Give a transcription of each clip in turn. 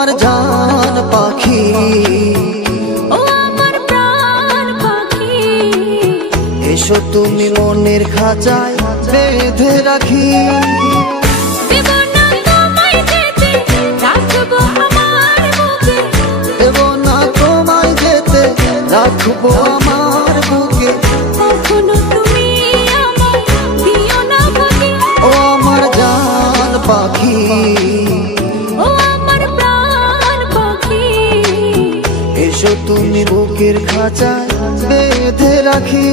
আমার জান পাখি, ও আমার প্রাণ পাখি, এসো তুমি মনের খাঁচায় বেঁধে রাখি। দেব না তোমায় যেতে, রাখবো আমার বুকে, দেব না তোমায় যেতে, রাখবো আমার বুকে। কখনো তুমি আমায় দিও না ভাগে, ও আমার জান পাখি, ও আমার প্রাণ পাখি, এসো তুমি বুকের খাঁচায় বেঁধে রাখি।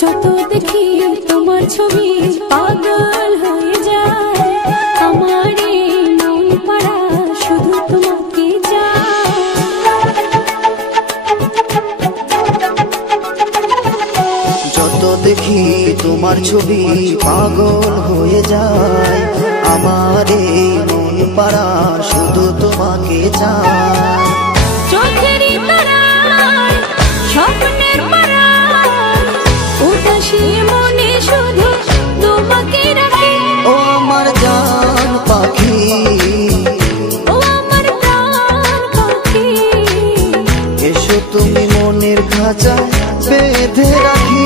যত দেখি তোমার ছবি পাগল হয়ে যায়, আমার এই মন পাড়া শুধু তোমাকে চায়। যত দেখি তোমার ছবি পাগল হয়ে যায়, আমার এই মন পাড়া শুধু তোমাকে চায়। চোখেরই তারায়, স্বপ্নের পাড়ায়, উদাসী মনে শুধু তোমাকে রাখি। ও আমার জান পাখি, ও আমার প্রাণ পাখি, এসো তুমি মনের খাঁচায় বেঁধে রাখি।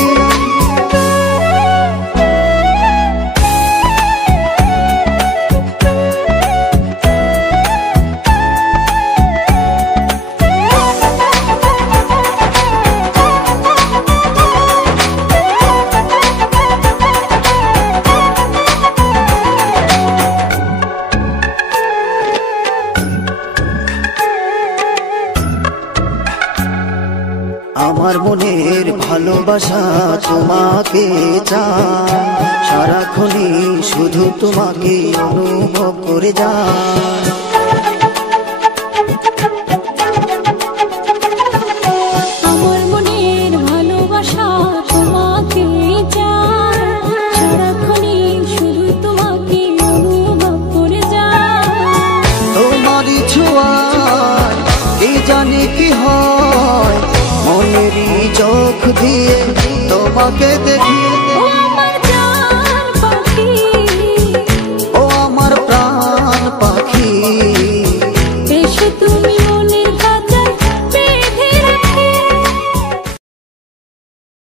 আমার মনের ভালোবাসা তোমাকে চায়, সারাক্ষণই শুধু তোমাকে অনুভব করে যায়। আমার মনের ভালোবাসা তোমাকে চায়, সারাক্ষণই শুধু তোমাকে অনুভব করে যায়। তোমারই ছোঁয়ায় কে জানে কি হয়, মনেরই চোখ দিয়ে তোমাকে দেখি।